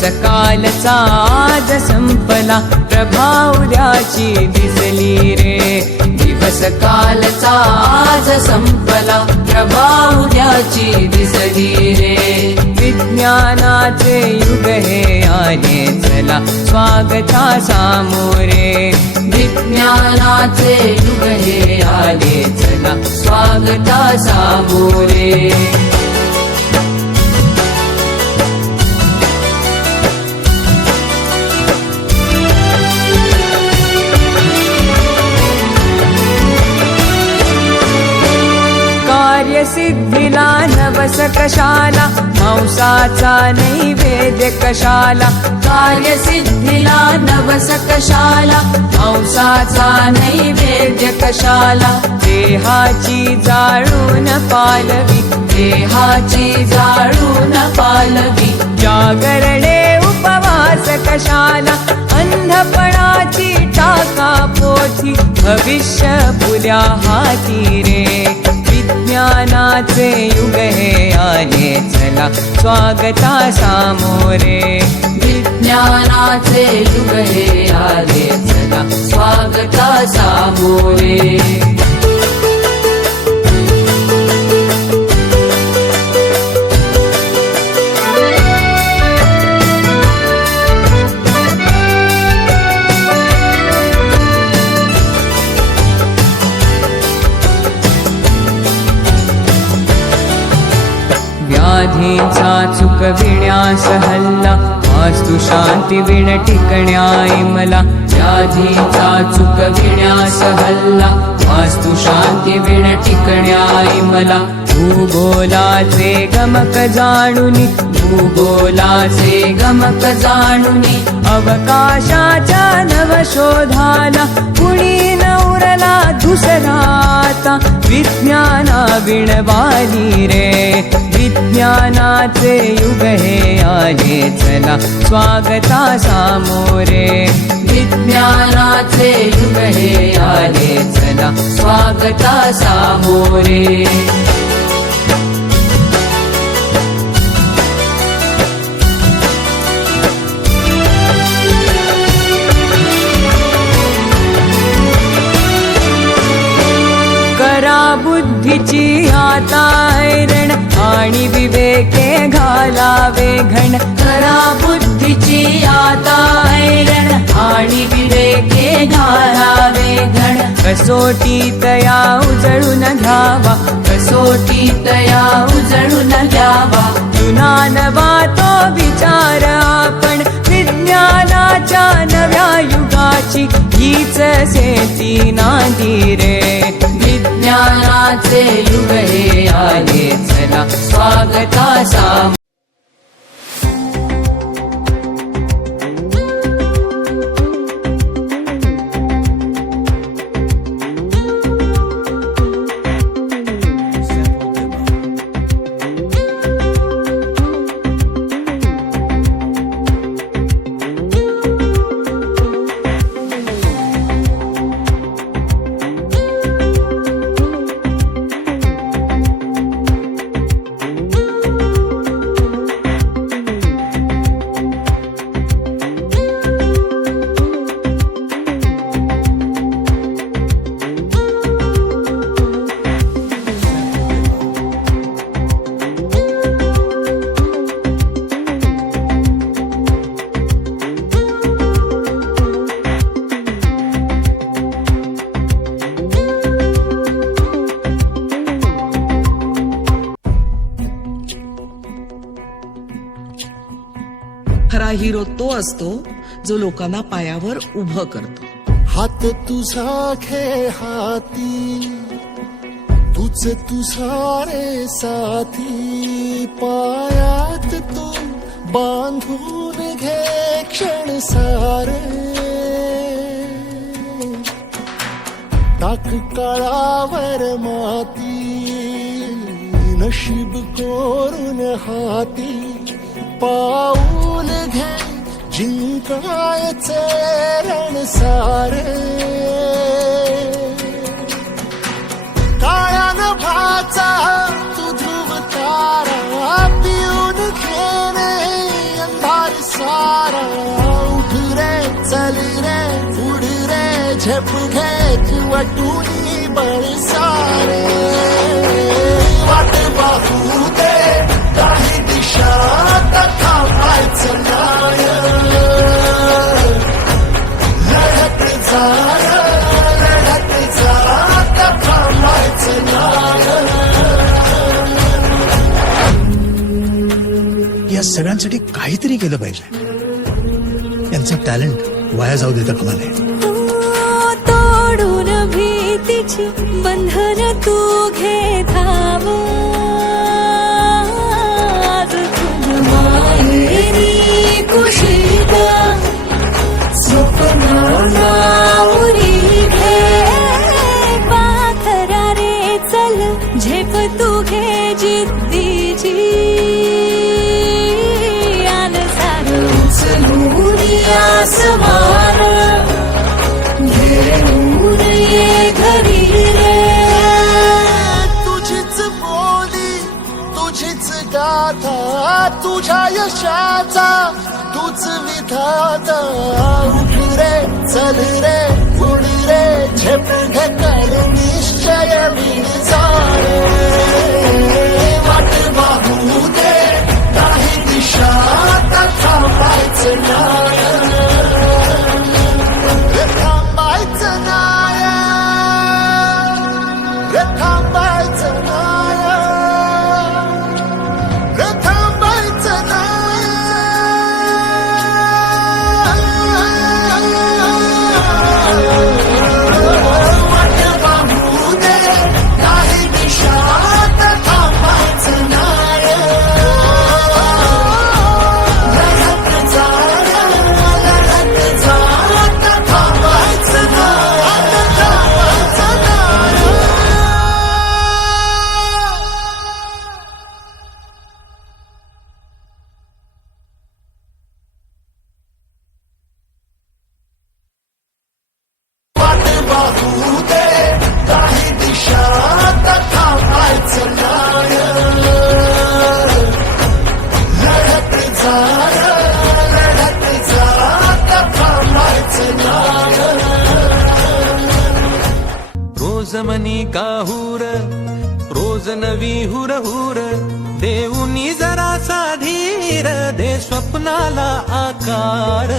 दिवस कालचा आज संपला, प्रभा उद्याची दिसली रे. दिवस कालचा आज संपला, प्रभा उद्याची दिसली रे. विज्ञानाचे युग हे आले चला, स्वागता सामोरे. विज्ञानाचे युग हे आले चला, स्वागता सामोरे. कार्यसिद्धीला नवस कशाला, मांसाचा नैवेद्य कशाला. कार्यसिद्धीला नवस कशाला, मांसाचा नैवेद्य कशाला. देहाची जाळून पालवी, देहाची जाळून पालवी. जागरणे उपवास कशाला, अंधपणाची टाका पोथी. भविष्य फुल्या हाती रे. विज्ञानाचे युग हे आले चला, स्वागता सामोरे. विज्ञानाचे युग हे आले चला, स्वागता सामोरे. व्याधींचा चुकविण्यास हल्ला, वास्तु शांती विण टिकण्याई मला. व्याधींचा चुकविण्यास हल्ला, वास्तु शांती विण टिकण्याई मला. भूगोलाचे गमक जाणुनी, भूगोलाचे गमक जाणुनी. अवकाशाच्या नवशोधाला, कुणी नवरला दुसराता. विज्ञाना विणवाली रे. विज्ञानाचे युग हे आले चला, स्वागता सामोरे. विज्ञानाचे युग हे आले चला, स्वागता सामोरे. बुद्धीची आता ऐरण, आणि विवेके घालावे घण. करा बुद्धीची आता ऐरण, आणि विवेके घालावे घण. कसोटी तया उजळून घ्यावा, कसोटी तया उजळून घ्यावा. जुना नवा तो विचार आपण, विज्ञानाच्या नव्या युगाची हीच सेती नांदी रे. विज्ञानाचे युग हे आले चला, स्वागता सामोरे. खरा हिरो तो असतो जो लोकांना पायावर उभं करतो. हात तुझा खे हाती, तुझ तुझा रे साथी. पायात तू बांधून घे क्षण सारे. टाक काळावर माती, नशीब कोरून हाती. पाऊल घे जिंकायचे रण सारे. काळ्या नभाचा तू ध्रुव तारा, पिऊन घेणे अंधार सा. नटुनी बळसारे वाट पाहू दे काही दिशा थांबायचं नाय लढत जा थांबायचं नाय या सगळ्यांसाठी काहीतरी केलं पाहिजे. यांचं टॅलेंट वाया जाऊ देता कामा नये. तोडून भीतीची बंधन तू घे धाव आज तुझ मायेरी कुशीत स्वप्नांना उरी घे पाखरा रे चल झेप तू घे जिद्दीची आसमान घेऊन ये घरी रे तुझीच बोली तुझीच गाथा तुझ्या यशाचा तूच विधाता उठ रे चल रे उड रे झेप घे कर निश्चय विचार वाट पाहू दे काही दिशा थांबायचं नाय थांबायचं नाय थांबायचं नाय थांबायचं नाय वाट पाहू दे काही दिशा थांबायचं नाय पाहू दे काही दिशा थांबायचं नाय लढत जा थांबायचं नाय रोज मनी काहूर रोज नवी हुर हुर देऊनी जरासा धीर दे स्वप्नाला आकार.